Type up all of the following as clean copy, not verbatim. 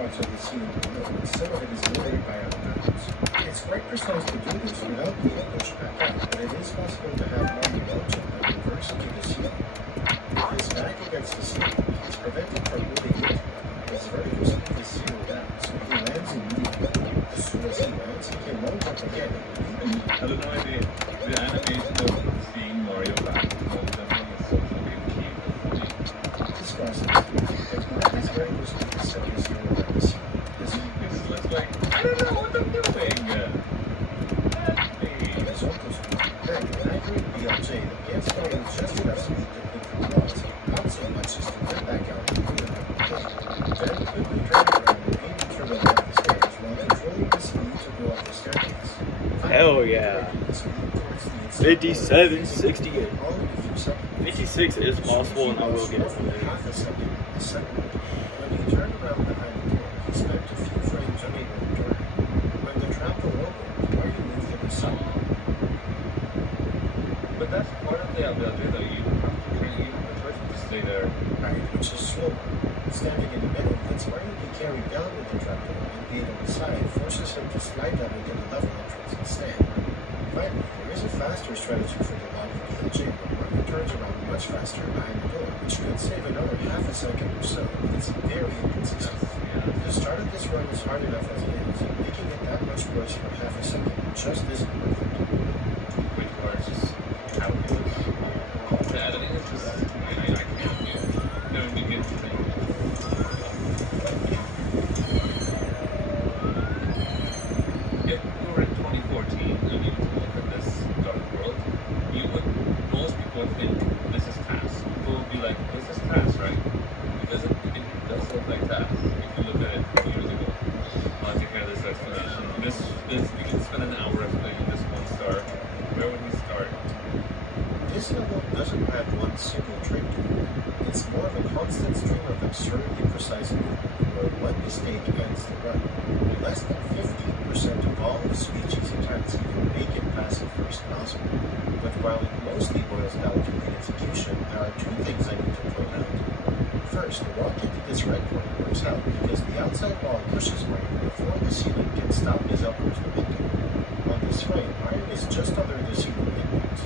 spots of the ceiling below, and some of it is limited by other methods. It's quite precise to do this without being pushed back up, but it is possible to have one momentum and reverse it to the ceiling. If it's back against the ceiling, it's prevented from moving into it. His vertical speed is zeroed out, so he lands immediately. As soon as he lands, he can mount up again. I don't know why the animation of seeing Mario back mode jumping is so fucking cheap and funny. This process, if Mario's vertical speed is set to zero at the ceiling, This looks like, I don't know what I'm doing. Help me. his opposite speed, then an accurate BLJ, the pants going just enough speed to put through walls, not so much as to get back out and do it like a thing. Then quickly turn around and aim for the left the stairs while controlling the speed to go up the staircase. Hell yeah. 57, 68. 56 is possible, and I will get it from there. Half a second. When he turned around behind the door, he spent a few frames on the door. When the trap door opened, Mario moved to the side. But that's part of the ability though. You don't have to train, you have the choice to stay there. Right, which is slower. Standing in the middle lets Mario be carried down with the trap door, and being on the side forces him to slide down into the level entrance instead. Finally, there is a faster strategy for the lock of the chamber, where Mario turns around much faster behind the door, which could save another half a second or so, but it's very inconsistent. The start of this run is hard enough as it is, and making it that much worse for half a second just isn't worth it. Which are just calculus. The editing is just, I can't do it. No, we get to think. If we were in 2014 and you were to look at this dark world, most people would think this is TAS. People would be like, this is TAS, right? Because it does look like TAS. If you look at it years ago. I'll take care of this explanation. We can spend an hour explaining this one star. Where would we start? This level doesn't have one single trick to it. It's more of a constant stream of absurdly precise movement, where one mistake ends the run. Less than 15% of all of Switch's attacks even make it past the first milestone. But while it mostly boils down to the execution, there are two things I need to point out. First, the walk into this red point works out because the outside wall pushes Mario before the ceiling can stop his upwards momentum. On this frame, Mario is just under the ceiling midpoint.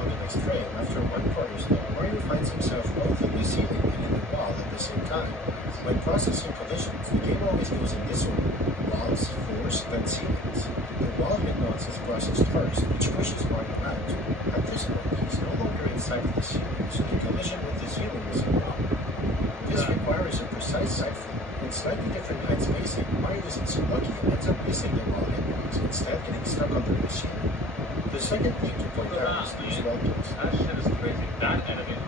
On the next frame, after one quarter step, Mario finds himself both in the ceiling and in the wall at the same time. When processing collisions, the game always goes in this order: walls, floors, then ceilings. The wall mid-notch is processed first, which pushes Mario out. At this point, he's no longer inside the ceiling, so the collision with the ceiling is a problem. This requires a precise side flip. In slightly different height spacing, Mario isn't so lucky and ends up missing the wall endpoints, instead getting stuck under the ceiling. The second thing to point out is these wall kicks. That shit is crazy. That editing.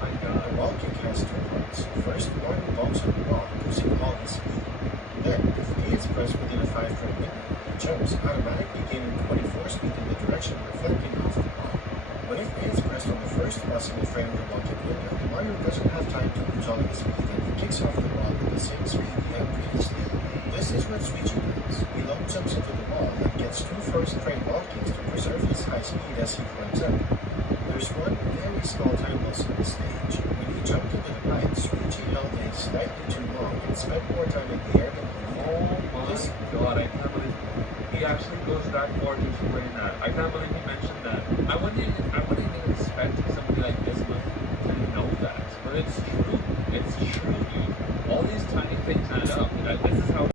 My god. The wall kick has two parts. First, Mario bumps on the wall, losing all his speed. Then, if A is pressed within a 5-frame window, he jumps, automatically gaining 24 speed in the direction reflecting off the wall. But if A is pressed on the first possible frame of the wall kick window, Mario doesn't have time to lose all his speed and he kicks off the wall at the same speed he had previously. This is what Switchy does. He long jumps into the wall and gets two first-frame wall kicks to preserve his high speed as he climbs up. There's one very small time loss on the stage. When he jumped into the pipe, Switchy held A slightly too long and spent more time in the air than he needed. Oh my god, I can't believe he actually goes that far to explain that. I can't believe he mentioned that. I wouldn't even expect somebody like this to know that. But it's true. It's true, dude. All these tiny things add up. This is how